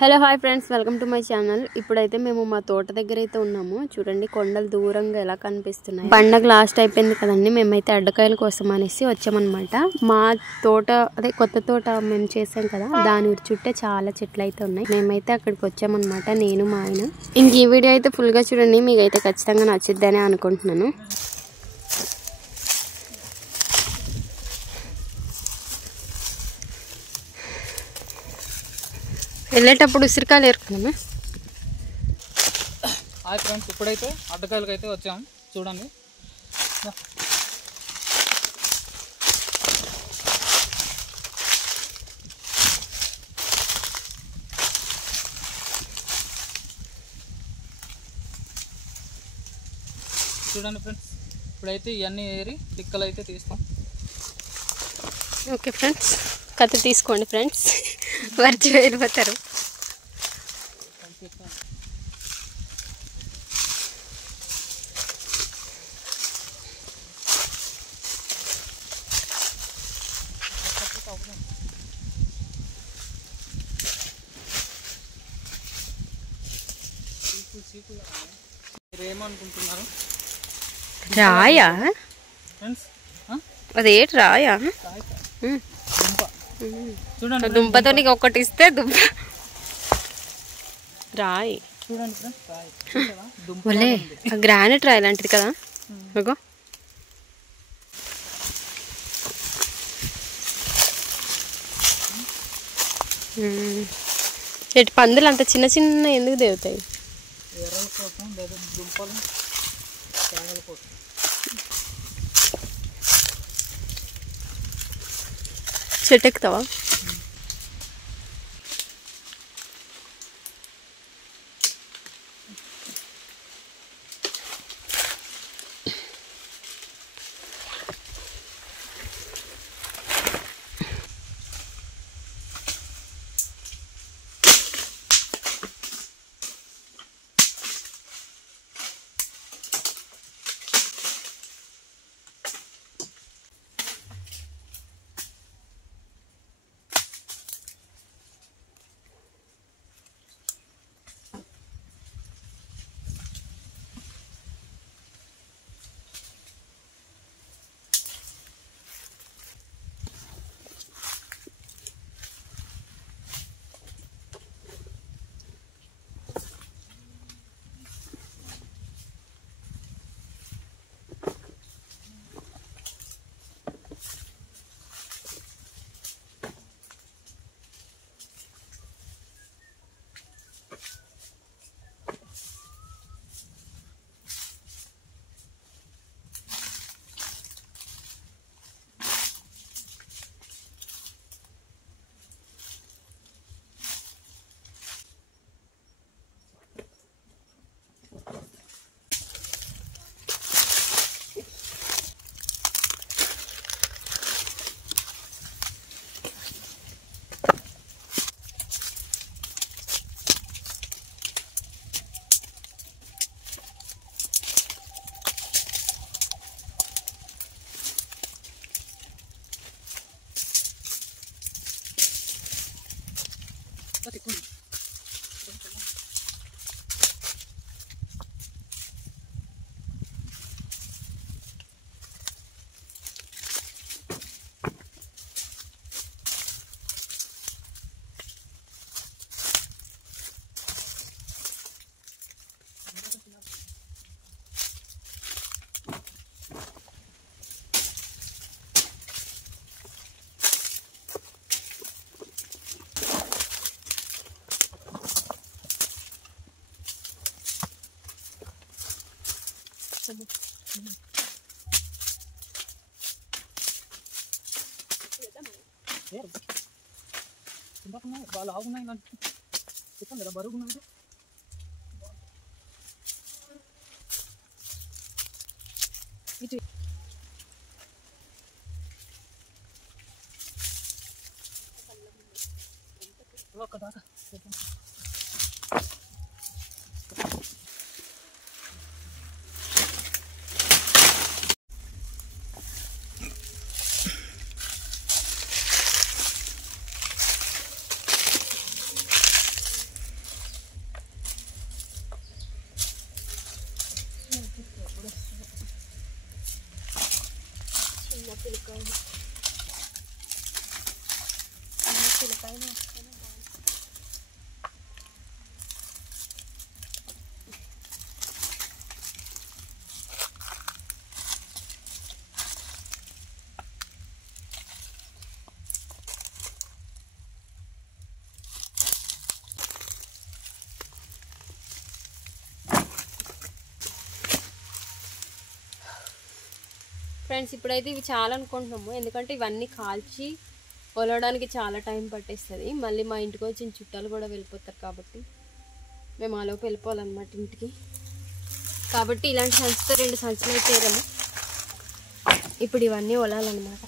Hello hi friends, welcome to my channel. ఇప్పుడైతే మేము మా తోట దగ్గర అయితే ఉన్నాము. చూడండి కొండలు దూరంగా ఎలా కనిపిస్తున్నాయి. పండగ లాస్ట్ అయిపోయింది కదండి, మేమైతే అడ్డకాయల కోసం అనేసి వచ్చామన్నమాట. మా తోట అదే కొత్త తోట మేము చేసాం కదా, దాని చుట్టే చాలా చెట్లు అయితే ఉన్నాయి. మేమైతే అక్కడికి వచ్చామన్నమాట, నేను మా ఆయన. ఇంక ఈ వీడియో అయితే ఫుల్ గా చూడండి, మీకైతే ఖచ్చితంగా నచ్చుద్దని అనుకుంటున్నాను. వెళ్ళేటప్పుడు ఉసిరికాయలు ఏరుకున్నామా. హాయ్ ఫ్రెండ్స్, ఇప్పుడైతే అడ్డకాయలకి అయితే వచ్చాము. చూడండి, చూడండి ఫ్రెండ్స్, ఇప్పుడైతే ఇవన్నీ ఏరి పిక్కలు అయితే తీస్తాం. ఓకే ఫ్రెండ్స్, కత్తి తీసుకోండి ఫ్రెండ్స్, వర్చి వెళ్ళిపోతారు. మీరు ఏమనుకుంటున్నారు? రాయా ఫ్రెండ్స్? అదేంటి రాయా? దుంప చూడండి, దుంపతో నీకు ఒకటి ఇస్తే దుంప రాయి. చూడండి ఫ్రెండ్స్, రాయి దుంపలే, గ్రానైట్ రాయి లాంటిది కదా. ఇగో ఇటు పందులు అంత చిన్న చిన్న ఎందుకు దేవుతాయి? ఎర్రల కోసం లేదా దుంపలు తేగల కోసం. చెట్టు ఎక్కుతావా? వాళ్ళు ఆగున్నాయి చెప్పండి కదా, బరుగున్నాయి. ఒక్క దాకా చిలకాయలు చిలకాయలు వస్తేనే బాగుంది. ఫ్రెండ్స్ ఇప్పుడైతే ఇవి చాలా అనుకుంటున్నాము, ఎందుకంటే ఇవన్నీ కాల్చి వలవడానికి చాలా టైం పట్టేస్తుంది. మళ్ళీ మా ఇంటికి వచ్చిన చుట్టాలు కూడా వెళ్ళిపోతారు కాబట్టి మేము ఆలోపు వెళ్ళిపోవాలన్నమాట ఇంటికి. కాబట్టి ఇలాంటి సంచితో 2 సంచులు అయితే వేయడము. ఇప్పుడు ఇవన్నీ వలాలన్నమాట.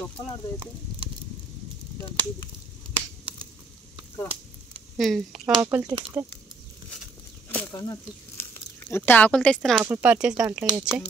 దొక్కలాడదైతే దానికి ఆకులు తెస్తే ఎక్కడ ఆకులు తెస్తే ఆకులు పరిచేసి దాంట్లో వచ్చాయి.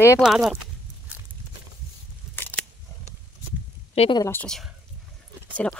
రేపు ఆదివారం, రేపే కదా లాస్ట్ రోజు సెలవు.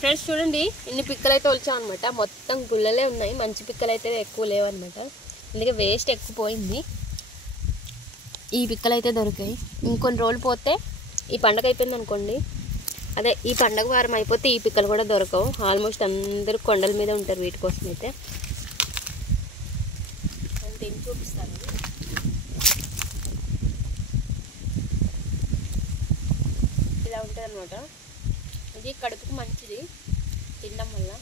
ఫ్రెండ్స్ చూడండి, ఇన్ని పిక్కలు అయితే వచ్చాం అనమాట. మొత్తం గుల్లలే ఉన్నాయి, మంచి పిక్కలు అయితే ఎక్కువ లేవన్నమాట. అందుకే వేస్ట్ ఎక్కువ పోయింది. ఈ పిక్కలు అయితే దొరికాయి. ఇంకొన్ని రోజులు పోతే ఈ పండగ అయిపోయింది అనుకోండి, అదే ఈ పండగ వారం అయిపోతే ఈ పిక్కలు కూడా దొరకవు. ఆల్మోస్ట్ అందరూ కొండల మీద ఉంటారు వీటి కోసం అయితే. దీన్ని చూపిస్తాను. ఇలా ఉంటుంది అనమాట. ఇది కడుపుకు మంచిది తినడం వల్ల.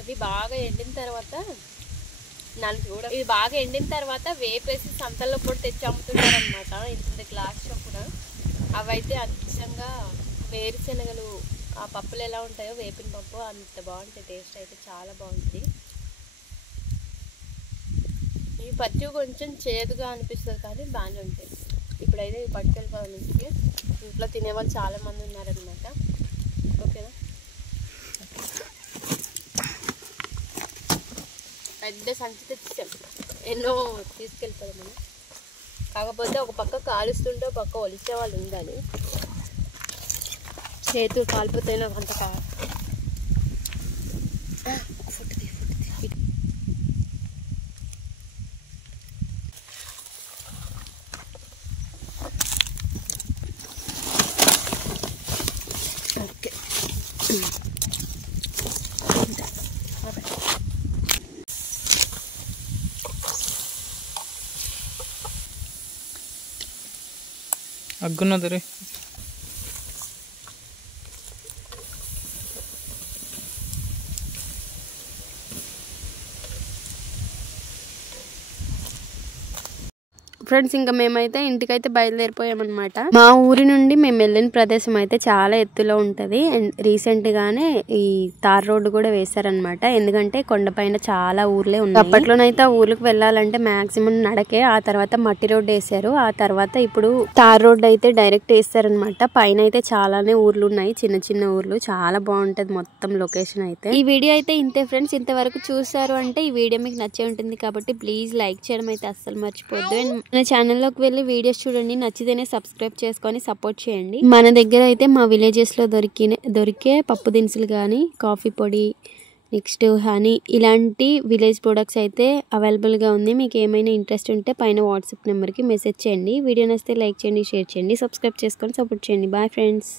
ఇవి బాగా ఎండిన తర్వాత ఇవి బాగా ఎండిన తర్వాత వేపేసి సంతల్లో కూడా తెచ్చి అమ్ముతుంటారు అనమాట. ఇంత గ్లాస్ చొప్పున. అవైతే అచ్చంగా వేరుశనగలు ఆ పప్పులు ఎలా ఉంటాయో వేపిన పప్పు అంత బాగుంటాయి. టేస్ట్ అయితే చాలా బాగుంటుంది. ఇవి పచ్చి కొంచెం చేదుగా అనిపిస్తుంది కానీ బాగానే ఉంటాయి. ఇప్పుడైతే ఇవి పట్టుకెళ్ళిపోవాలి ఇంటికి. ఇంట్లో తినేవాళ్ళు చాలామంది ఉన్నారనమాట. ఓకేనా, పెద్ద సంచి తెచ్చాం, ఎన్నో తీసుకెళ్ళిపోయాం మనం. కాకపోతే ఒక పక్క కాలుస్తుంటే ఒక పక్క ఒలిసే వాళ్ళు ఉండాలి. చేతులు కాలిపోతే నాకు అంత ఓకే. అగ్గున్నది రే. ఫ్రెండ్స్ ఇంకా మేమైతే ఇంటికైతే బయలుదేరిపోయామన్నమాట. మా ఊరి నుండి మేము వెళ్ళిన ప్రదేశం అయితే చాలా ఎత్తులో ఉంటది. అండ్ రీసెంట్ గానే ఈ తార్ రోడ్డు కూడా వేశారనమాట. ఎందుకంటే కొండపైన చాలా ఊర్లే ఉన్నాయి. అప్పట్లోనైతే ఆ ఊర్లకు వెళ్ళాలంటే మాక్సిమం నడకే. ఆ తర్వాత మట్టి రోడ్డు వేసారు. ఆ తర్వాత ఇప్పుడు తార్ రోడ్డు అయితే డైరెక్ట్ వేస్తారనమాట. పైన అయితే చాలానే ఊర్లు ఉన్నాయి, చిన్న చిన్న ఊర్లు. చాలా బాగుంటది మొత్తం లొకేషన్ అయితే. ఈ వీడియో అయితే ఇంతే ఫ్రెండ్స్. ఇంతవరకు చూసారు అంటే ఈ వీడియో మీకు నచ్చే ఉంటుంది కాబట్టి ప్లీజ్ లైక్ చేయడం అయితే అస్సలు మర్చిపోద్దు. అండ్ మన ఛానల్లోకి వెళ్ళి వీడియోస్ చూడండి, నచ్చితేనే సబ్స్క్రైబ్ చేసుకొని సపోర్ట్ చేయండి. మన దగ్గర అయితే మా విలేజెస్ లో దొరికే పప్పు దినుసులు కానీ, కాఫీ పొడి, నెక్స్ట్ హనీ, ఇలాంటి విలేజ్ ప్రొడక్ట్స్ అయితే అవైలబుల్ గా ఉంది. మీకు ఏమైనా ఇంట్రెస్ట్ ఉంటే పైన వాట్సాప్ నెంబర్ కి మెసేజ్ చేయండి. వీడియో నచ్చితే లైక్ చేయండి, షేర్ చేయండి, సబ్స్క్రైబ్ చేసుకొని సపోర్ట్ చేయండి. Bye friends.